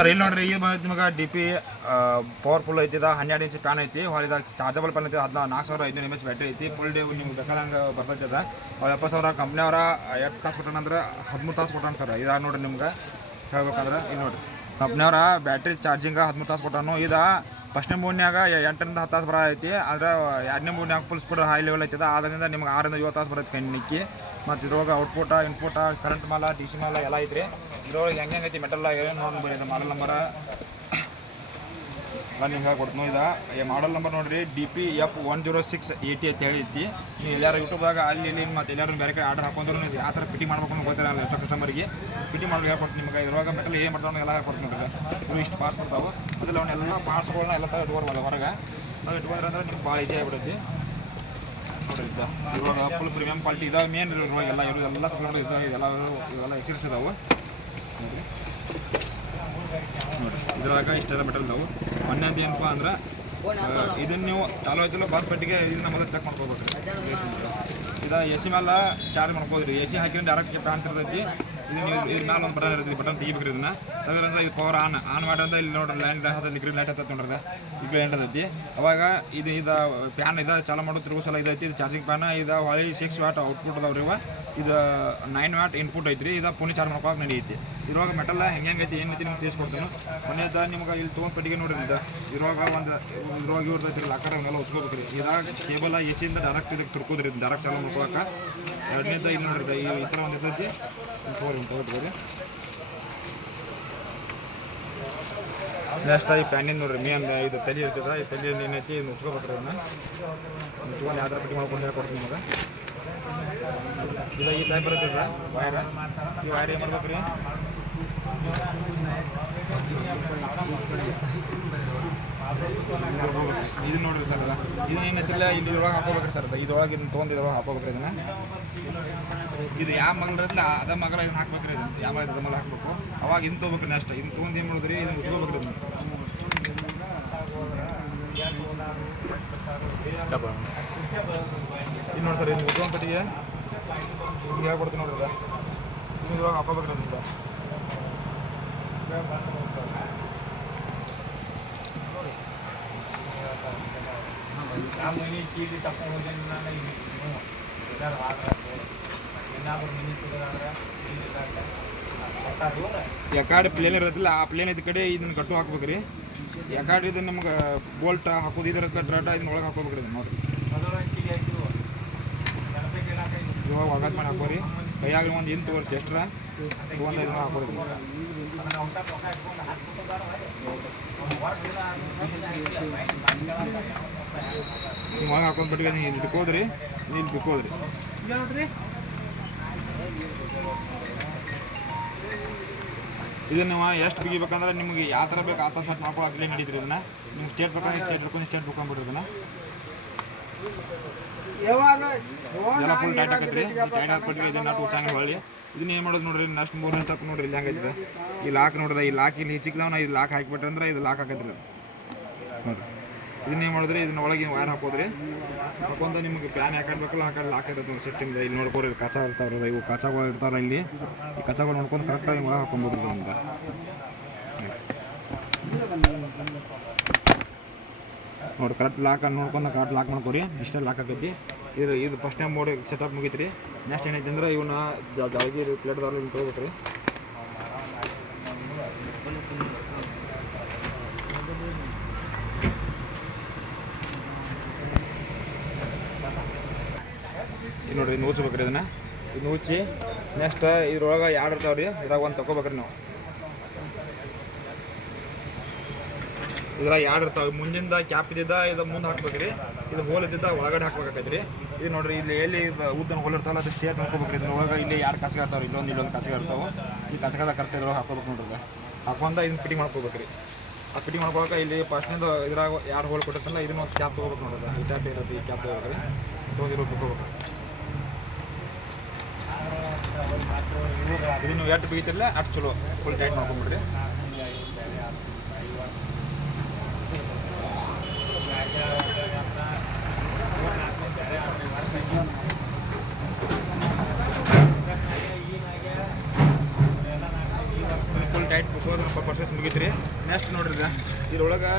ಇಲ್ಲಿ ನೋಡ್ರಿ ಈಗ ಬಂದೈತಿ ನಿಮಗೆ ಡಿ ಪಿ ಪವರ್ಫುಲ್ ಐತಿ 12 ಇಂಚ್ ಫ್ಯಾನ್ ಐತಿ ಹೊಳಿದಾಗ ಚಾರ್ಜಬಲ್ ಪ್ಯಾನ್ ಐತಿ 4500 mAh ಬ್ಯಾಟ್ರಿ ಐತಿ ಫುಲ್ ಡೇ ನಿಮ್ಗೆ ಬೇಕಾದಂಗೆ ಬರ್ತೈತಿ ಅದ 70,000 ಕಂಪ್ನಿಯವರ 8 ತಾಸು ಕೊಟ್ಟಾನ ಅಂದ್ರೆ 13 ತಾಸು ಕೊಟ್ಟಾನ ಸರ್ ಇದಾಗ ನೋಡ್ರಿ ನಿಮ್ಗೆ ಹೇಳ್ಬೇಕಂದ್ರೆ ಇಲ್ಲಿ ನೋಡ್ರಿ ಕಂಪ್ನಿಯವರ ಬ್ಯಾಟ್ರಿ ಚಾರ್ಜಿಂಗ್ 13 ತಾಸು ಕೊಟ್ಟಾನು ಇದು ಫಸ್ಟ್ನೇ ಮೂಡ್ನ್ಯಾಗ 8ರಿಂದ 10 ತಾಸು ಬರ ಐತಿ ಆದರೆ ಎರಡನೇ ಮೂಡ್ನ್ಯಾಗ ಫುಲ್ ಸ್ಪೀಡ್ ಹೈ ಲೆವೆಲ್ ಐತಿ ಆದ್ದರಿಂದ ನಿಮ್ಗೆ 6ರಿಂದ 7 ತಾಸು ಬರುತ್ತೆ ಕಣ್ಣಿಕ್ಕಿ ಮತ್ತು ಇದ್ರೊಳಗೆ ಔಟ್ಪುಟ ಇನ್ಪುಟ ಕರೆಂಟ್ ಮಾಲ ಡಿ ಸಿ ಮಾಲ ಎಲ್ಲ ಐತ್ರಿ ಇದ್ರೊಳಗೆ ಹೆಂಗೆ ಐತಿ ಮೆಟಲ್ ಏನು ನೋಡಿ ಇದು ಮಾಡಲ್ ನಂಬರ ನಾನು ಹಿಂಗೆ ಕೊಡ್ತೀನಿ ಇದು ಮಾಡಲ್ ನಂಬರ್ ನೋಡಿರಿ DP-F10680 ಅಂತ ಹೇಳಿತಿ ನೀವು ಎಲ್ಲಾರು ಯೂಟ್ಯೂಬ್ದಾಗ ಅಲ್ಲಿ ಮತ್ತು ಎಲ್ಲರೂ ಬೇರೆ ಕಡೆ ಆರ್ಡರ್ ಹಾಕೊಂಡ್ರು ಯಾವ ಥರ ಫಿಟ್ಟಿಂಗ್ ಮಾಡ್ಬೇಕು ಅಂತ ಗೊತ್ತಿರಲ್ಲ ಎಷ್ಟೋ ಕಸ್ಟಮರ್ಗೆ ಫಿಟ್ಟಿಂಗ್ ಮಾಡೋದು ಹೇಳ್ಕೊಡ್ತೀನಿ ನಿಮಗೆ ಇದ್ರೊಳಗೆ ಮೆಟಲ್ ಏನು ಮಾಡ್ತಾವೆ ಎಲ್ಲ ಹೇಳ್ಕೊಡ್ತೀನಿ ನೋಡ್ರಿ ಇವು ಇಷ್ಟು ಪಾರ್ಟ್ಸ್ ಬರ್ತಾವೆ ಮೊದಲು ಅವನ್ನೆಲ್ಲ ಪಾರ್ಟ್ಸ್ಗಳನ್ನ ಎಲ್ಲ ಥರ ಇಟ್ಕೊಳ್ಬೋದು ಹೊರಗೆ ನಾವು ಇಟ್ಕೊಂಡ್ರೆ ಅಂದ್ರೆ ನಿಮ್ಗೆ ಭಾಳ ಈಜಿ ಆಗಿಬಿಡುತ್ತೆ ನೋಡ್ರಿ ಇವಾಗ ಫುಲ್ ಪ್ರೀಮಿಯಮ್ ಕ್ವಾಲಿಟಿ ಇದಾವೆ ಮೇನ್ ಎಲ್ಲ ಎಲ್ಲ ಸಪ್ಲೈಗಳು ಇದಾವೆ ಇವೆಲ್ಲ ಎಕ್ಸಿರ್ಸ್ ಇದಾವೆ ನೋಡಿರಿ ಇದ್ರಾಗ ಇಷ್ಟೆಲ್ಲ ಮೆಟಲ್ ಇದಾವೆ ಮೊನ್ನೆ ಏನಪ್ಪ ಅಂದ್ರೆ ಇದನ್ನು ನೀವು ಚಾಲು ಆಯ್ತಿಲ್ಲ ಬಾತ್ ಪಟ್ಟಿಗೆ ಇದನ್ನ ಮೊದಲು ಚೆಕ್ ಮಾಡ್ಕೋಬೇಕು ಇದು ಎ ಸಿ ಮೇಲೆ ಚಾರ್ಜ್ ಮಾಡ್ಕೋದ್ರಿ ಎ ಸಿ ಹಾಕಿದ್ರೆ ಡೈರೆಕ್ಟ್ ಫ್ಯಾನ್ ತಿರ್ತೈತಿ ಇದು ನೀವು ಇದ್ರ ಮೇಲೆ ಒಂದು ಬಟನ್ ಇರ್ತೈತಿ ಬಟನ್ ತೆಗಿಬೇಕ್ರಿ ಇದನ್ನ ತೆಗೆದ್ರಿಂದ ಇದು ಪವರ್ ಆನ್ ಮಾಡಿದ್ರೆ ಇಲ್ಲಿ ನೋಡ್ರಿ ಲೈನ್ ಹತ್ತೈತಿ ಗ್ರೀನ್ ಲೈಟ್ ಹತ್ತೈತಿ ನೋಡ್ರಿ ಈಗ ಲೈಟ್ ಹತ್ತೈತಿ ಅವಾಗ ಇದು ಫ್ಯಾನ್ ಇದೆ ಚಾಲು ಮಾಡೋದು ತಿರುಗಿಸಲ ಇದೈತಿ ಇದು ಚಾರ್ಜಿಂಗ್ ಫ್ಯಾನ್ ಇದು ಹೊಳಿ 6 ವ್ಯಾಟ್ ಔಟ್ಪುಟ್ ಅದಾವ್ರಿ ಇದು 9 ವ್ಯಾಟ್ ಇನ್ಪುಟ್ ಐತ್ರಿ ಇದು ಪುಣೆ ಚಾರ್ಜ್ ಮಾಡ್ಕೋಕೆ ನಡೆಯುತ್ತೆ ಇದ್ರೊಳಗೆ ಮೆಟಲ್ ಹೆಂಗೆ ಐತಿ ಏನು ಐತಿ ನಿಮ್ಗೆ ತಿಳಿಸ್ಕೊಡ್ತೀನಿ ಮೊನ್ನೆದ ನಿಮ್ಗೆ ಇಲ್ಲಿ ತೊಗೊಂಡು ಪಟ್ಟಿಗೆ ನೋಡ್ರಿ ಇದು ಇದ್ರೊಳಗೆ ಇರ್ತೈತಿ ಲಾಕರ್ ಅವನ್ನೆಲ್ಲ ಹೊಚ್ಕೋಬೇಕ್ರಿ ಇದಾಗ ಕೇಬಲ್ ಎ ಸಿಯಿಂದ ಡೈರೆಕ್ಟ್ ಇದಕ್ಕೆ ತುರ್ಕೋದ್ರಿ ಡೈರೆಕ್ಟ್ ಚಾಲು ಮಾಡ್ಕೊಳಕ್ಕೆ ಎರಡನೇದ ಇಲ್ಲಿ ನೋಡ್ರಿ ಈ ಥರ ಒಂದು ಇರ್ತೈತಿ ತಗೋರಿ ನೆಕ್ಸ್ಟ್ ಈ ಪ್ಯಾನಿಂದ ನೋಡ್ರಿ ಮೇನ್ ಇದು ತಲೆ ಇರ್ತದೆ ಈ ತಲೆ ಏನೈತಿ ಮುಚ್ಕೋಬೇಕ್ರಿ ಅದನ್ನ ಮುಚ್ಕೊಂಡು ಯಾವ ಥರ ಪಟ್ಟಿ ಮಾಡ್ಕೊಂಡು ಹೇಳ್ಕೊಡ್ತೀನಿ ನಿಮಗೆ ಇದು ಈ ಟೈಪ್ ಬರ್ತದೆ ವೈರ್ ಈ ವೈರ್ ಏನು ಮಾಡ್ಬೇಕ್ರಿ ಇದನ್ನ ನೋಡ್ರಿ ಸರ್ ಇದನ್ನ ಏನೈತಿಲ್ಲ ಇಲ್ಲಿ ಇದ್ರೊಳಗೆ ಹಾಕೋಬೇಕ್ರಿ ಸರ್ ಇದ್ರೊಳಗೆ ಇದನ್ನ ತೊಗೊಂಡು ಇದ್ರೊಳಗೆ ಹಾಕೋಬೇಕ್ರಿ ಇದನ್ನ ಇದು ಯಾವ ಮಗಲ್ ಇರಲ್ಲ ಅದ ಮಗಲ ಇದನ್ನ ಹಾಕ್ಬೇಕ್ರಿ ಇದನ್ನ ಯಾವ ಇದ್ರ ಮಗಲ ಹಾಕ್ಬೇಕು ಅವಾಗ ಇದನ್ನ ತೊಗೋಬೇಕ್ರಿ ನೆಕ್ಸ್ಟ್ ಇದನ್ನ ತೊಗೊಂಡು ಏನು ಮಾಡಿದ್ರಿ ಇದನ್ನ ಮುಚ್ಕೋಬೇಕ್ರಿ ಇದನ್ನ ಇದು ನೋಡಿ ಸರ್ ಇದು ಮುಚ್ಕೊಂಡ್ ಪಟ್ಟಿಗೆ ಹಿಂಗೆ ಹೇಳ್ಕೊಡ್ತೀನಿ ನೋಡ್ರಿ ಇದನ್ನ ಇದ್ರೊಳಗೆ ಹಾಕೋಬೇಕ್ರಿ ಅದನ್ನ ಯಾಕಡೆ ಪ್ಲೇನ್ ಇರೋದಿಲ್ಲ ಆ ಪ್ಲೇನ್ ಐತಿ ಕಡೆ ಇದನ್ನ ಕಟ್ಟು ಹಾಕ್ಬೇಕ್ರಿ ಯಾಕಡೆ ಇದನ್ನ ನಮ್ಗೆ ಬೋಲ್ಟ್ ಹಾಕೋದು ಇದರ ಡ್ರಾಟ ಇದನ್ನ ಒಳಗೆ ಹಾಕೋಬೇಕ್ರಿ ಇದನ್ನ ನೋಡ್ರಿ ಇವಾಗ ಒಳಗೆ ಮಾಡಿ ಹಾಕೋರಿ ಕೈಯಾಗ ಒಂದು ಏನು ತೊಗೊಳ್ರಿ ಎಕ್ಸ್ಟ್ರಾ ತೊಗೊಂಡು ಇದನ್ನ ಹಾಕೋರಿ ನೀವು ಒಳಗೆ ಹಾಕೊಂಡು ಬಿಟ್ಟಿಗೆ ನೀವು ಇಲ್ಲಿ ಬಿಕ್ಕೋದ್ರಿ ಇಲ್ಲಿ ಬಿಕ್ಕೋದ್ರಿ ಇದನ್ನು ಎಷ್ಟು ಬಿಗಿಬೇಕಂದ್ರೆ ನಿಮ್ಗೆ ಯಾವ ಥರ ಬೇಕು ಆ ಥರ ಸೆಟ್ ಮಾಡ್ಕೊಳಕ್ಕೆ ನಡೀತೀರಿ ಇದನ್ನ ನಿಮ್ಗೆ ಸ್ಟೇಟ್ ಬೇಕಾದ್ರೆ ಸ್ಟೇಟ್ ಬಿಟ್ಕೊಂಡ್ಬಿಡ್ರಿ ಇದನ್ನ ಎಲ್ಲ ಫುಲ್ ಟೈಟ್ ಆಕೈತ್ರಿ ಟೈಟ್ ಹಾಕ್ಬಿಟ್ಟಿಗೆ ಇದನ್ನ ನಟ್ಟು ಉಚ್ಚಾಂಗ ಹೊಳ್ಳಿ ಇದನ್ನ ಏನು ಮಾಡೋದು ನೋಡ್ರಿ ನೆಕ್ಸ್ಟ್ 3 ಸ್ಟೆಪ್ ನೋಡ್ರಿ ಇಲ್ಲಿ ಹೆಂಗೈತೆ ಈ ಲಾಕ್ ನೋಡ್ರಿ ಈ ಲಾಕ್ ಇಲ್ಲಿ ಚಿಕ್ಕದವನ್ನ ಇದು ಲಾಕ್ ಹಾಕಿಬಿಟ್ರೆ ಅಂದ್ರೆ ಇದು ಲಾಕ್ ಹಾಕೈತ್ರಿ ನೋಡ್ರಿ ಇದನ್ನ ಏನು ಮಾಡಿದ್ರಿ ಇದನ್ನ ಒಳಗೆ ವೈರ್ ಹಾಕೋದ್ರಿ ಹಾಕೊಂಡ ನಿಮಗೆ ಪ್ಯಾನ್ ಹಾಕಬೇಕಲ್ಲ ಹಾಕಿ ಲಾಕ್ ಇರ್ತೈತೆ ನೋಡಿ ಸಿಸ್ಟಮ್ ಇಲ್ಲಿ ನೋಡ್ಕೊರಿ ಕಚಾ ಇರ್ತಾವ್ರಿ ಇವು ಕಚಾಗಳು ಇರ್ತಾವಲ್ಲ ಇಲ್ಲಿ ಈ ಕಚಾಗಳು ನೋಡ್ಕೊಂಡು ಕರೆಕ್ಟಾಗಿ ಒಳಗೆ ಹಾಕೊಂಬೋದ್ರಿ ಅಂತ ನೋಡಿ ಕರೆಕ್ಟ್ ಲಾಕ್ ನೋಡ್ಕೊಂಡು ಕರೆಕ್ಟ್ ಲಾಕ್ ಮಾಡ್ಕೊರಿ ಇಷ್ಟೇ ಲಾಕ್ ಆಕೈತಿ ಇದು ಫಸ್ಟ್ ಟೈಮ್ ಮೋಡ್ ಸೆಟಪ್ ಮುಗೀತು ರೀ ನೆಕ್ಸ್ಟ್ ಏನೈತೆ ಅಂದ್ರೆ ಇವನ್ನ ಜಾಳಿಗೆ ಪ್ಲೇಟ್ದಾರ ಇಲ್ಲಿ ತೊಗೋಬೇಕ್ರಿ ಇದು ನೋಡ್ರಿ ಇನ್ನು ಊಚ್ಬೇಕ್ರಿ ಇದನ್ನ ಇನ್ನು ಊಚಿ ನೆಕ್ಸ್ಟ್ ಇದ್ರೊಳಗೆ ಎರಡು ಇರ್ತಾವ್ರಿ ಇದ್ರಾಗ ಒಂದು ತೊಗೋಬೇಕ್ರಿ ನಾವು ಇದ್ರಾಗ ಎರಡು ಇರ್ತಾವೆ ಮುಂದಿಂದ ಕ್ಯಾಪ್ ಇದ್ದಿದ್ದ ಇದು ಮುಂದೆ ಹಾಕ್ಬೇಕ್ರಿ ಇದು ಹೋಲ್ ಇದ್ದಿದ್ದ ಒಳಗಡೆ ಹಾಕ್ಬೇಕಾಗೈತ್ರಿ ಇದು ನೋಡ್ರಿ ಇಲ್ಲಿ ಎಲ್ಲಿ ಇದು ಉದ್ದನ ಹೋಲ್ ಇರ್ತಾವಲ್ಲ ಅದು ಸ್ಟೇಟ್ ಹಾಕೋಬೇಕ್ರಿ ಇದ್ರ ಒಳಗೆ ಇಲ್ಲಿ ಎರಡು ಕಚ್ಕ ಇರ್ತಾವೆ ಇಲ್ಲೊಂದು ಕಚ್ಕ ಇರ್ತಾವೆ ಈ ಕಚ್ಕದ ಕರೆಕ್ಟ್ ಇದ್ರೊಳಗೆ ಹಾಕೋಬೇಕು ನೋಡ್ರಿ ಹಾಕೊಂಡ ಇದನ್ನ ಫಿಟ್ಟಿಂಗ್ ಮಾಡ್ಕೋಬೇಕ್ರಿ ಆ ಫಿಟ್ಟಿಂಗ್ ಮಾಡ್ಕೊಳಕ್ಕೆ ಇಲ್ಲಿ ಫಸ್ಟ್ನಿಂದ ಇದ್ರಾಗ ಎರಡು ಹೋಲ್ ಕೊಟ್ಟಿರ್ತಲ್ಲ ಇದನ್ನ ಒಂದು ಕ್ಯಾಪ್ ತೊಗೋಬೇಕು ನೋಡ್ರಿ ಈ ಟ್ಯಾಪ್ ಇರುತ್ತೆ ಈ ಕ್ಯಾಪ್ ತೊಗೋಬೇಕ್ರಿ ತೊಗೊಂಡಿರೋದು ತೊಗೋಬೇಕು ಇದನ್ನು ಎಷ್ಟು ಬಿಗಿತಿರಲ್ಲ ಅಷ್ಟು ಚಲೋ ಫುಲ್ ಟೈಟ್ ಮಾಡ್ಕೊಂಬಿಡ್ರಿ ಫುಲ್ ಟೈಟ್ ಬಿಟ್ಟು ಪ್ರೋಸೆಸ್ ಮುಗಿತು ಐತ್ರಿ. ನೆಕ್ಸ್ಟ್ ನೋಡ್ರಿ ಇದ್ರೊಳಗೆ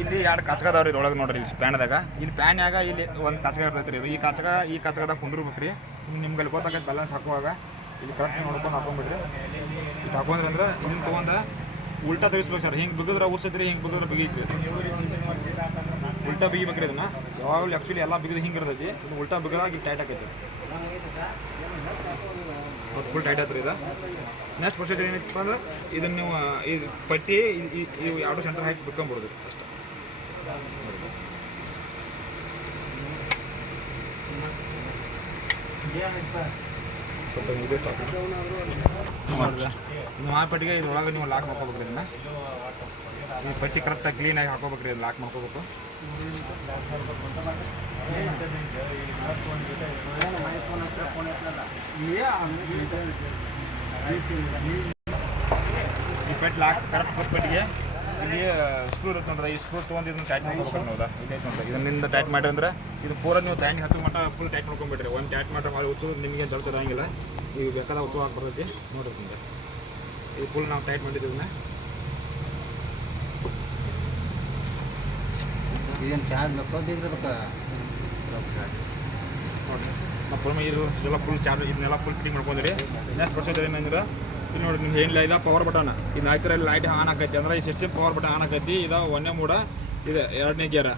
ಇಲ್ಲಿ 2 ಕಚ್ಕ ಅದಾವ್ರಿ. ಇದ್ರೊಳಗೆ ನೋಡ್ರಿ ಇಲ್ಲಿ ಪ್ಯಾನ್ದಾಗ ಇಲ್ಲಿ ಪ್ಯಾನ್ಯಾಗ ಇಲ್ಲಿ ಒಂದು ಕಚ್ಕ ಇರ್ತೈತೆ ರೀ. ಇದು ಈ ಕಚ್ಕದಾಗ ಕುಂದಿರ್ಬೇಕು ರೀ. ನಿಮ್ಗೆ ಅಲ್ಲಿ ಗೊತ್ತಾಗೈತೆ ಬ್ಯಾಲೆನ್ಸ್ ಹಾಕುವಾಗ ಇಲ್ಲಿ ಕರೆಕ್ಟ್ ನೋಡ್ಕೊಂಡು ಹಾಕೊಂಡ್ಬಿಡ್ರಿ. ಇದು ಹಾಕೊಂಡ್ರಿ ಅಂದ್ರೆ ಇದನ್ನ ತೊಗೊಂಡು ಉಲ್ಟಾ ತಿರ್ಸ್ಬೇಕು ಸರ್. ಹಿಂಗೆ ಬಿಗಿದ್ರೆ ಉಸತ್ರಿ, ಹಿಂಗೆ ಬಿಗಿದ್ರೆ ಬಿಗಿತ್ರಿ. ಉಲ್ಟಾ ಬಿಗಿಬೇಕ್ರಿ ಇದನ್ನು. ಯಾವಾಗಲೂ ಆ್ಯಕ್ಚುಲಿ ಎಲ್ಲ ಬಿಗಿದು ಹಿಂಗೆ ಇರ್ತೈತಿ. ಇದು ಉಲ್ಟಾ ಬಿಗಿದಾಗ ಟೈಟ್ ಆಕೈತಿ. ಫುಲ್ ಟೈಟ್ ಆಯ್ತು ಇದು. ನೆಕ್ಸ್ಟ್ ಪ್ರೊಸೀಜರ್ ಏನೈತಪ್ಪ ಅಂದ್ರೆ ಇದನ್ನು ನೀವು ಇದು ಪಟ್ಟಿ ಇವು ಎರಡು ಸೆಂಟರ್ ಹಾಕಿ ಬಿಟ್ಕೊಂಡ್ಬಿಡೋದು ಅಷ್ಟೇ. ಸ್ವಲ್ಪ ಇದು ಸ್ಟಾಪ್ ನೀವು ಆ ಪಟ್ಟಿಗೆ ಇದ್ರೊಳಗೆ ನೀವು ಲಾಕ್ ಮಾಡ್ಕೋಬೇಕ್ರಿ. ಇದನ್ನು ಈ ಪಟ್ಟಿ ಕರೆಕ್ಟಾಗಿ ಕ್ಲೀನಾಗಿ ಹಾಕೋಬೇಕ್ರಿ. ಇದು ಲಾಕ್ ಮಾಡ್ಕೋಬೇಕು. ಈ ಪೆಟ್ ಲಾಕ್ ಕರೆಕ್ಟ್ ಪಟ್ಟಿಗೆ ಇಲ್ಲಿ ಸ್ಕ್ರೂ ಇರುತ್ತೆ ನೋಡ್ರಿ. ಈ ಸ್ಕ್ರೂ ತೊಗೊಂಡು ಇದನ್ನು ಟೈಟ್ ಮಾಡ್ಕೋಬೇಕು ನೋಡ್ರಿ. ಇದೈತೆ ನೋಡ್ರಿ. ಇದರಿಂದ ಟೈಟ್ ಮಾಡಿ ಅಂದ್ರೆ ಇದು ಪೂರ ನೀವು ದಾಂಡಿ ಹತ್ತು ಮಟ್ಟ ಫುಲ್ ಟೈಟ್ ಮಾಡ್ಕೊಂಡ್ಬಿಡ್ರಿ. ಒಂದು ಟೈಟ್ ಮಾಡಿ ಮಾಡಿ ಹುಚ್ಚು ನಿಮಗೆ ಜಲ್ದಿ ಇರೋಂಗಿಲ್ಲ. ಈಗ ಬೇಕಾದ ಹುಚ್ಚು ಹಾಕಿ ಬರ್ತೈತಿ ನೋಡ್ರಿ. ನಿಮಗೆ ಇದು ಫುಲ್ ನಾವು ಟೈಟ್ ಮಾಡಿದ್ದೀವಿ. ಇದನ್ನ ಏನು ಚಾರ್ಜ್ ಬೇಕು ನೋಡಿರಿ. ನಾವು ಫುಲ್ ಇದೆಲ್ಲ ಫುಲ್ ಚಾರ್ಜ್ ಇದನ್ನೆಲ್ಲ ಫುಲ್ ಫಿಟ್ಟಿಂಗ್ ಮಾಡ್ಕೊಂಡಿರಿ. ನೆಕ್ಸ್ಟ್ ಪ್ರೊಸೀಜರ್ ಏನಂದ್ರೆ ಇಲ್ಲಿ ನೋಡಿ ನಿಮ್ಗೆ ಏನಿಲ್ಲ ಇದು ಪವರ್ ಬಟನ್. ಇದು ಹಾಕಿರಲ್ಲಿ ಲೈಟ್ ಆನ್ ಆಕೈತಿ ಅಂದ್ರೆ ಈ ಸಿಸ್ಟಮ್ ಪವರ್ ಬಟನ್ ಆನ್ ಆಕೈತಿ. ಇದು 1ನೇ ಮೋಡ, ಇದು 2ನೇ ಗೇರ.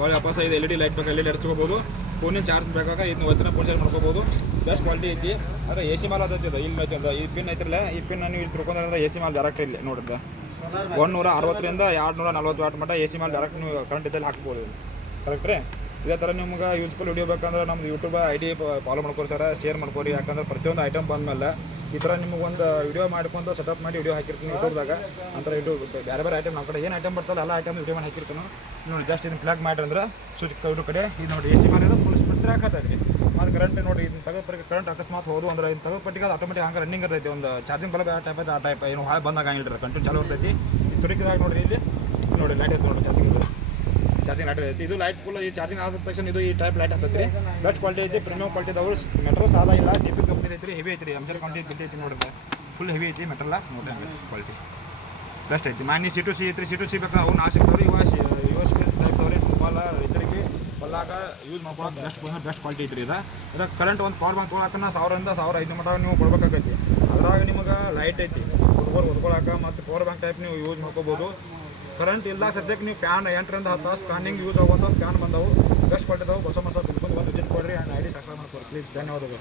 ಒಳ್ಳೆ ವಾಪಸ್ ಇದು LED ಲೈಟ್ ಬೇಕು, LED ಹಚ್ಕೋಬೋದು. ಫೋನಿನ ಚಾರ್ಜ್ ಬೇಕಾಗ ಇದನ್ನ ಒತ್ತಿನ ಪ್ರೊಸೀಜರ್ ಮಾಡ್ಕೋಬೋದು. ಬೆಸ್ಟ್ ಕ್ವಾಲಿಟಿ ಐತಿ. ಅಂದರೆ AC ಮಾಲ್ ಅದೈತಿ. ಇಲ್ಲಿ ಐತಿ ಅಂತ ಈ ಪಿನ್ ಐತಿರಲ್ಲ, ಈ ಪಿನ್ ನೀವು ಇಲ್ಲಿ ತಿಳ್ಕೊಂಡ್ರೆ AC ಮಾಲ್ ಡೈರೆಕ್ಟ್ ಇಲ್ಲಿ ನೋಡಿದ್ದೆ 160ರಿಂದ 240 ವಾಟ್ ಮಟ್ಟ AC ಮಾಲ್ ಡೈರೆಕ್ಟ್ ನೀವು ಕರೆಂಟ್ ಇದ್ದಲ್ಲಿ ಹಾಕ್ಬೋದು. ಕರೆಕ್ಟ್ ರೀ. ಇದೇ ಥರ ನಿಮ್ಗೆ ಯೂಸ್ಫುಲ್ ವಿಡಿಯೋ ಬೇಕಂದ್ರೆ ನಮ್ದು ಯೂಟ್ಯೂಬ್ ID ಫಾಲೋ ಮಾಡ್ಕೊರಿ ಸರ್, ಶೇರ್ ಮಾಡ್ಕೊರಿ. ಯಾಕಂದ್ರೆ ಪ್ರತಿಯೊಂದು ಐಟಮ್ ಬಂದಮೇಲೆ ಈ ಥರ ನಿಮ್ಗೆ ಒಂದು ವಿಡಿಯೋ ಮಾಡ್ಕೊಂಡು ಸೆಟಪ್ ಮಾಡಿ ವಿಡಿಯೋ ಹಾಕಿರ್ತೀನಿ ಯೂಟ್ಯೂಬ್ದಾಗ. ಅಂತಾರೆ ಯೂಟ್ಯೂಬ್ ಬೇರೆ ಬೇರೆ ಐಟಮ್ ನಮ್ಮ ಕಡೆ ಏನು ಐಟಮ್ ಬರ್ತಲ್ಲ ಎಲ್ಲ ಐಟಮ್ ವಿಡಿಯೋ ಮಾಡಿ ಹಾಕಿರ್ತೀನಿ ನೋಡಿ. ಜಸ್ಟ್ ಇದನ್ನು ಪ್ಲಗ್ ಮಾಡಿ ಅಂದ್ರೆ ಸ್ವಿಚ್ ಇದ್ರ ಕಡೆ ಇದು ನೋಡಿ AC ಮಾಡಿದ್ರೆ ಫುಲ್ ಸ್ಪಿಟ್ ಹಾಕತ್ತೈತಿ. ಮತ್ತು ಕರೆಂಟ್ ನೋಡಿ ಇದನ್ನ ತೆಗೆದು ಕರೆಂಟ್ ಅಕಸ್ಮಾತ್ ಹೋದು ಅಂದ್ರೆ ಇದನ್ನ ತೆಗೆದು ಪಟ್ಟಿಗೆ ಅದು ಆಟೋಮೆಟಿಕ್ ಹಂಗೆ ರನ್ನಿಂಗ್ ಇರ್ತೈತಿ. ಒಂದು ಚಾರ್ಜಿಂಗ್ ಬಲ್ಬ್ ಯಾವ ಟೈಪ್ ಐತೆ ಆ ಟೈಪ್ ಏನು ಹಾಳು ಬಂದಾಗ ಆಗಿಲ್ಲ, ಕಂಟಿನ್ಯೂ ಚಾಲು ಇರ್ತೈತಿ. ಈ ತುರಿಕಿದಾಗ ನೋಡಿರಿ ಇಲ್ಲಿ ನೋಡಿ ಲೈಟ್ ಐತೆ ನೋಡಿ, ಚಾರ್ಜಿಂಗ್ ಲೈಟ್ ಐತಿ. ಇದು ಲೈಟ್ ಫುಲ್ ಈ ಚಾರ್ಜಿಂಗ್ ಆದ ತಕ್ಷಣ ಇದು ಈ ಟೈಪ್ ಲೈಟ್ ಹತ್ತೈತಿ. ಬೆಸ್ಟ್ ಕ್ವಾಲಿಟಿ ಐತಿ, ಪ್ರೀಮಿಯಮ್ ಕ್ವಾಲಿಟಿ ಅದಾವು. ಮೆಟ್ರೋ ಸಾದಾ ಇಲ್ಲ, DP ಕಂಪ್ನಿ ಐತಿ, ಹೆವಿ ಐತಿ. MCL ಕ್ವಾಲಿಟಿ ಬಿಟ್ಟು ಐತಿ ನೋಡಿದ್ರೆ ಫುಲ್ ಹೆವಿ ಐತಿ. ಮೆಟ್ರಲ್ಲ ನೋಡಿರಿ ಹಂಗೆ ಕ್ವಾಲಿಟಿ ಬೆಸ್ಟ್ ಐತಿ. ಮಾನ್ಯ C2C ಐತ್ರಿ. C2C ಬೇಕಾದ್ರೆ ಅವು 4 ಸಿಗ್ತಾವ್ರಿ. USB ಟೈಪ್ ಅದಾವ್ರಿ. ಮೊಬೈಲ್ ರೈತರಿಗೆ ಹೊಲ್ಲಾಗ ಯೂಸ್ ಮಾಡ್ಕೊಳಕ್ಕೆ ಬೆಸ್ಟ್ ಕ್ವಾಲಿಟಿ ಐತ್ರಿ. ಇದು ಕರೆಂಟ್ ಒಂದು ಪವರ್ ಬ್ಯಾಂಕ್ ತೊಗೊಳಕ್ಕೆ 1000ರಿಂದ 1500 ಮಟ್ಟ ನೀವು ಕೊಡ್ಬೇಕಾಗೈತಿ. ಅದ್ರಾಗ ನಿಮಗೆ ಲೈಟ್ ಐತಿ ಓದ್ಕೊಳಕ್ಕೆ ಮತ್ತು ಪವರ್ ಬ್ಯಾಂಕ್ ಟೈಪ್ ನೀವು ಯೂಸ್ ಮಾಡ್ಕೋಬೋದು. ಕರೆಂಟ್ ಇಲ್ಲ ಸದ್ಯಕ್ಕೆ ನೀವು ಫ್ಯಾನ್ 8ರಿಂದ 10 ತಾಸು ಫ್ಯಾನಿಂಗ್ ಯೂಸ್ ಆಗುವಂಥ ಫ್ಯಾನ್ ಬಂದವು. ಬೆಸ್ಟ್ ಕ್ವಾಲಿಟಿ ಅದಾವು. ಹೊಸ ತಿಳ್ಕೊಂಡು ಒಂದು ವಿಸಿಟ್ ಕೊಡ್ರಿ. ಆ್ಯಂಡ್ ID ಸಬ್ಸ್ಕ್ರೈಬ್ ಮಾಡ್ಕೊರಿ ಪ್ಲೀಸ್. ಧನ್ಯವಾದಗಳು.